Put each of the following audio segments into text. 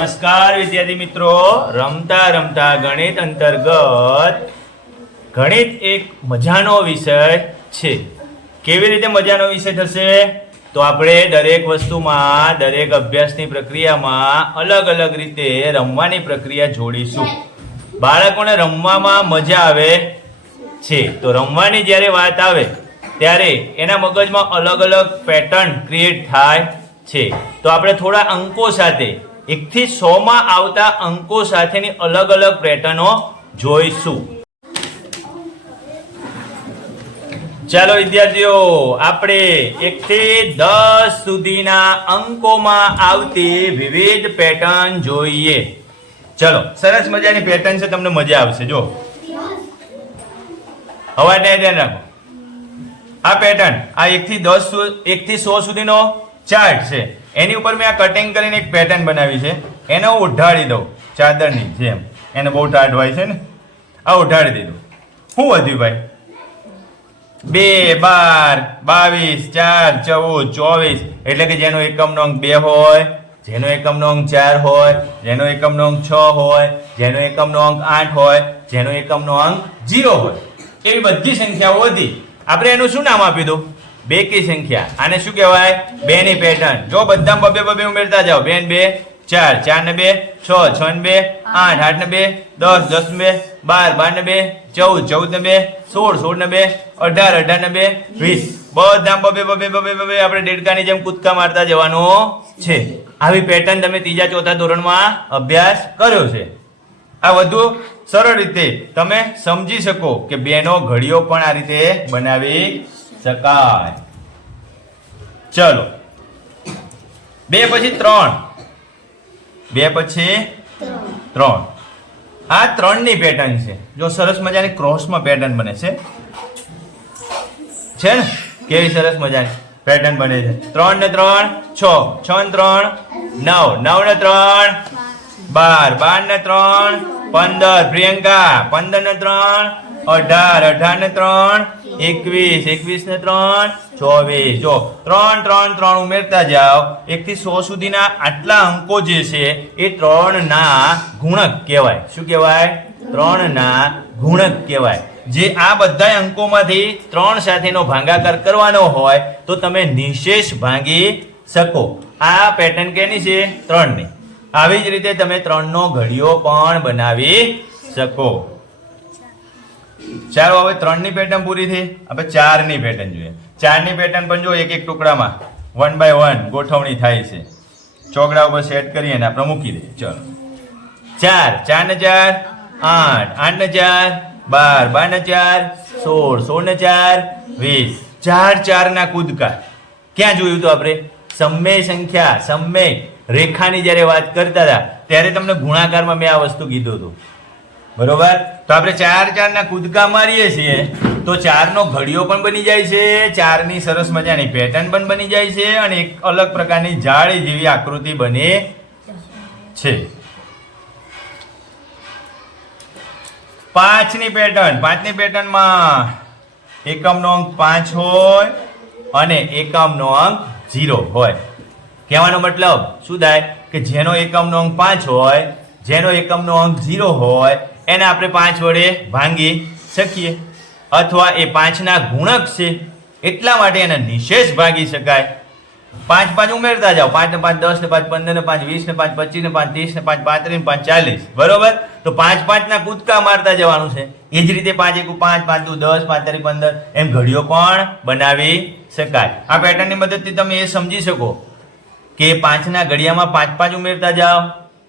નમસ્કાર વિદ્યાર્થી મિત્રો, રમતા રમતા ગણિત અંતર્ગત ગણિત એક મજાનો વિષય છે. કેવી રીતે મજાનો વિષય થશે? તો આપણે દરેક વસ્તુમાં, દરેક અભ્યાસની પ્રક્રિયામાં અલગ અલગ રીતે રમવાની પ્રક્રિયા જોડીશું. બાળકોને રમવામાં મજા આવે છે, તો રમવાની જ્યારે વાત આવે ત્યારે એના મગજમાં અલગ અલગ પેટર્ન ક્રિએટ થાય છે. તો આપણે થોડા અંકો સાથે 1 થી 100 માં આવતા અંકો સાથેની અલગ અલગ પેટર્નો જોઈશું. ચાલો વિદ્યાર્થીઓ, આપણે 1 થી 10 સુધીના અંકોમાં આવતી વિવિધ પેટર્ન જોઈએ. ચલો, સરસ મજાની પેટર્ન છે, તમને મજા આવશે. જો અવાજને ધ્યાન રાખો. આ પેટર્ન, આ 1 થી 100 સુધીનો ચાર્ટ છે. એની ઉપર મેં આ કટિંગ કરીને એક પેટર્ન બનાવી છે. એને હું ઉઢાડી દઉં ચાદરની જેમ. એને બહુ ટાઢ હોય છે ને, આ ઉઢાડી દીધું. શું વધ્યું ભાઈ? 2, 12, 22, 4, 24. એટલે કે જેનો એકમનો અંક 2 હોય, જેનો એકમનો અંક 4 હોય, જેનો એકમનો અંક 6 હોય, જેનો એકમનો અંક 8 હોય, જેનો એકમનો અંક 0 હોય, એવી બધી સંખ્યાઓ વધી. આપણે એનું શું નામ આપી દઉં? બેકી સંખ્યા. આને શું કહેવાય? 2 ની પેટર્ન. જો બધામાં બબે ઉમેરતા જાઓ. 2 ને 2 4, 4 ને 2 6, 6 ને 2 8, 8 ને 2 10, 10 ને 2 12, 12 ને 2 14, 14 ને 2 16, 16 ને 2 18, 18 ને 2 20. બધામાં બબે આપણે દેડકાની જેમ કૂદકા મારતા જવાનું છે. આવી પેટર્ન તમે 3જા 4થા ધોરણમાં અભ્યાસ કર્યો છે. આ વધુ સરળ રીતે તમે સમજી શકો કે 2 નો ઘડિયો પણ આ રીતે બનાવી શકાય. ચલો, 2 પછી 3, 2 પછી 3. આ 3 ની પેટર્ન છે. જો સરસ મજાની ક્રોસમાં પેટર્ન બને છે ને? કેવી સરસ મજાની પેટર્ન બને છે. 3 ને 3 6, 6 ને 3 9, 9 ને 3 12, 12 ને 3 15. પ્રિયંકા 15 ને 3 18, 18 ને 3 21, 21 ને 3 24. જો 3 3 3 ઉમેરતા જાઓ. 1 થી 100 સુધીના આટલા અંકો જે છે એ 3 ના ગુણક કહેવાય. શું કહેવાય? 3 ના ગુણક કહેવાય. જે આ બધા અંકોમાંથી 3 સાથેનો ભાગાકાર કરવાનો હોય તો તમે નિશેષ ભાંગી શકો. આ પેટર્ન કેની છે? 3 ની. આવી જ રીતે તમે 3 નો ઘડિયો પણ બનાવી શકો. ચાલો, હવે 3 ની પેટર્ન પૂરી થઈ. હવે 4 ની પેટર્ન જોઈએ. 4 ની પેટર્ન પણ જો એક એક ટુકડામાં 1 by 1 ગોઠવણી થાય છે. ચોકડા ઉપર સેટ કરી અને આપણે મૂકી દઈએ. ચલો, 4, 4 ને 4 8, 8 ને 4 12, 12 ને 4 16, 16 ને 4 20. 4 4 ના કૂદકા ક્યાં જોયું તો આપણે? સમમેય સંખ્યા, સમમેય રેખાની જ્યારે વાત કરતા હતા ત્યારે તમને ગુણાકારમાં મેં આ વસ્તુ કીધું હતું. બરોબર? તો આપણે 4 4 ના કૂદકા મારીએ છીએ તો 4 નો ઘડિયો પણ બની જાય છે, 4 ની સરસ મજાની પેટર્ન પણ બની જાય છે અને એક અલગ પ્રકારની જાળી જેવી આકૃતિ બને છે. 5 ની પેટર્ન. 5 ની પેટર્નમાં એકમનો અંક 5 હોય અને એકમનો અંક 0 હોય. કહેવાનો મતલબ શું થાય કે જેનો એકમનો અંક 5 હોય, જેનો એકમનો અંક 0 હોય એને આપણે 5 વડે ભાંગી શકીએ, અથવા એ 5 ના ગુણક છે એટલા માટે એને નિશેષ ભાગી શકાય. 5 5 ઉમેરતા જાઓ. 5 ને 5 10 ને 5 15 ને 5 20 ને 5 25 ને 5 30 ને 5 35 ને 5 40. બરોબર? તો 5 5 ના કૂદકા મારતા જવાનું છે. એ જ રીતે 5 1 5, 5 2 10, 5 3 15 એમ ઘડિયો પણ બનાવી શકાય. આ પેટર્નની મદદથી તમે એ સમજી શકો કે 5 ના ઘડિયામાં 5 5 ઉમેરતા જાઓ,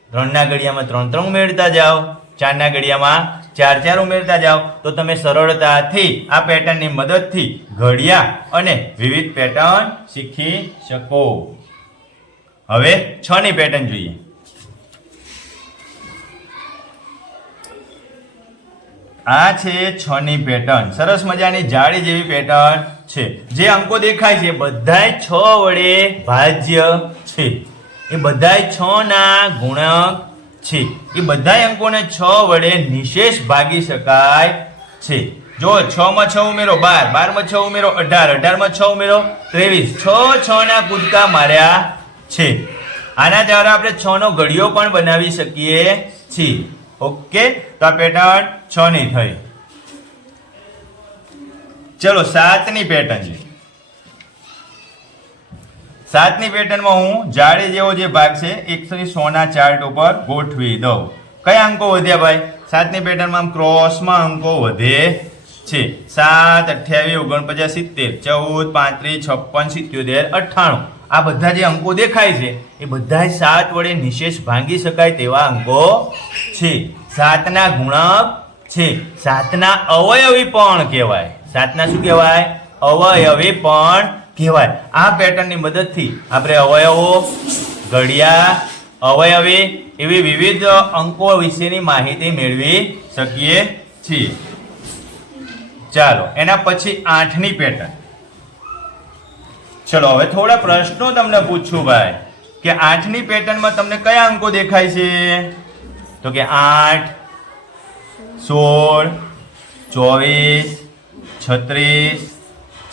3 ના ઘડિયામાં 3 3 ઉમેરતા જાઓ, 4 ના ઘડિયામાં 4 4 ઉમેરતા જાઓ તો તમે સરળતાથી આ પેટર્નની મદદથી ઘડિયા અને વિવિધ પેટર્ન શીખી શકો. હવે 6 ની પેટર્ન જોઈએ. આ છે 6 ની પેટર્ન. સરસ મજાની જાળી જેવી પેટર્ન છે. જે અંકો દેખાય છે બધાય 6 વડે ભાજ્ય છે. એ બધાય 6 ના ગુણક છે. એ બધા અંકોને 6 વડે નિશેષ ભાગી શકાય છે. જો 6 માં 6 ઉમેરો 12, 12 માં 6 ઉમેરો 18, 18 માં 6 ઉમેરો 23. 6 6 ના કૂદકા માર્યા છે. આના દ્વારા આપણે 6 નો ઘડિયો પણ બનાવી શકીએ છીએ. ઓકે, તો આ પેટર્ન 6 ની થઈ. ચલો 7 ની પેટર્ન છે. 7 ની પેટર્નમાં હું જાડે જેવો જે ભાગ છે 100 ના ચાર્ટ ઉપર ગોઠવી દઉં. કયા અંકો વધ્યા ભાઈ? 7 ની પેટર્નમાં આમ ક્રોસમાં અંકો વધે છે. 7, 28, 49, 70, 14, 35, 56, 77, 98. આ બધા જે અંકો દેખાય છે એ બધા 7 વડે નિશેષ ભાંગી શકાય તેવા અંકો છે. 7 ના ગુણક છે. 7 ના અવયવી પણ કહેવાય. 7 ના શું કહેવાય? અવયવી પણ કહેવાય. આ પેટર્નની મદદથી આપણે અવયવો, ઘડિયા, અવયવી એવી વિવિધ અંકો વિશેની માહિતી મેળવી શકીએ છીએ. ચાલો એના પછી 8 ની પેટર્ન. ચલો હવે થોડા પ્રશ્નો તમને પૂછું ભાઈ કે 8 ની પેટર્નમાં તમને કયા અંકો દેખાય છે? તો કે 8, 16, 24, 36,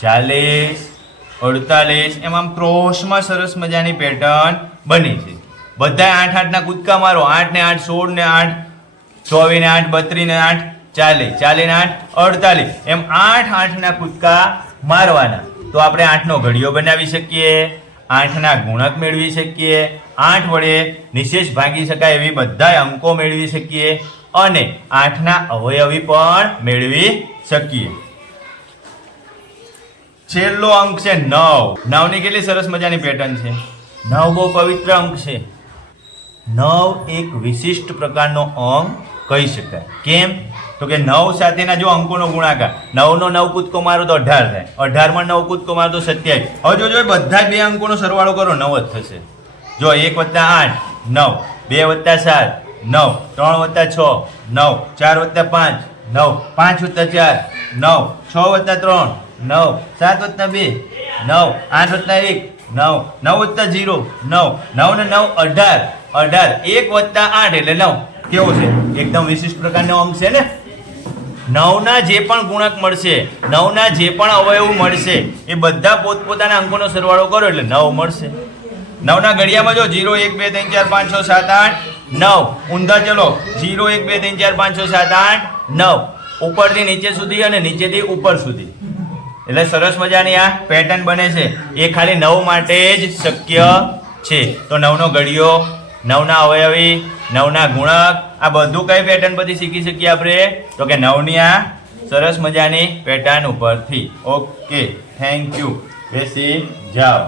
40, 48 એમ આમ ક્રોસમાં સરસ મજાની પેટર્ન બની છે. બધા 8 8 ના કૂદકા મારો. 8 ને 8, 16 ને 8, 24 ને 8, 32 ને 8, 40, 40 ને 8, 48 એમ 8 8 ના કૂદકા મારવાના. તો આપણે 8 નો ઘડિયો બનાવી શકીએ, 8 ના ગુણક મેળવી શકીએ, 8 વડે નિશેષ ભાગી શકાય એવી બધા અંકો મેળવી શકીએ અને 8 ના અવયવી પણ મેળવી શકીએ. છેલ્લો અંક છે 9. 9 ની કેટલી સરસ મજાની પેટર્ન છે. 9 બહુ પવિત્ર અંક છે. 9 એક વિશિષ્ટ પ્રકારનો અંક કહી શકાય. કેમ? તો કે 9 સાથેના જો અંકોનો ગુણાકાર, 9 નો 9 કૂદકો મારો તો 18 થાય, 18 માં 9 કૂદકો મારો તો 27. હવે જોજો બધા બે અંકોનો સરવાળો કરો 9 જ થશે. જો 1 + 8 9, 2 + 7 9, 3 + 6 9, 4 + 5 9, 5 + 4 9, 6 + 3 9, 7 + 2 9, 8 + 1 9, 9 + 0 9, 9 ને 9 18, 18 1 + 8 એટલે 9. કેવો છે? એકદમ વિશિષ્ટ પ્રકારનો અંક છે ને. 9 ના જે પણ ગુણક મળશે, 9 ના જે પણ અવયવ મળશે એ બધા પોતપોતાના અંકોનો સરવાળો કરો એટલે 9 મળશે. 9 ના ઘડિયામાં જો 0 1 2 3 4 5 6 7 8 9. ઊંધા ચલો 0 1 2 3 4 5 6 7 8 9. ઉપરથી નીચે સુધી અને નીચેથી ઉપર સુધી. એટલે સરસ મજાની આ પેટર્ન બને છે. એ ખાલી 9 માટે જ શક્ય છે. તો 9 નો ઘડિયો, 9 ના અવયવી, 9 ના ગુણક આ બધું કઈ પેટર્ન પરથી શીખી શકીએ આપણે? તો કે 9 ની આ સરસ મજાની પેટર્ન ઉપરથી. Okay, thank you. બેસી જાઓ.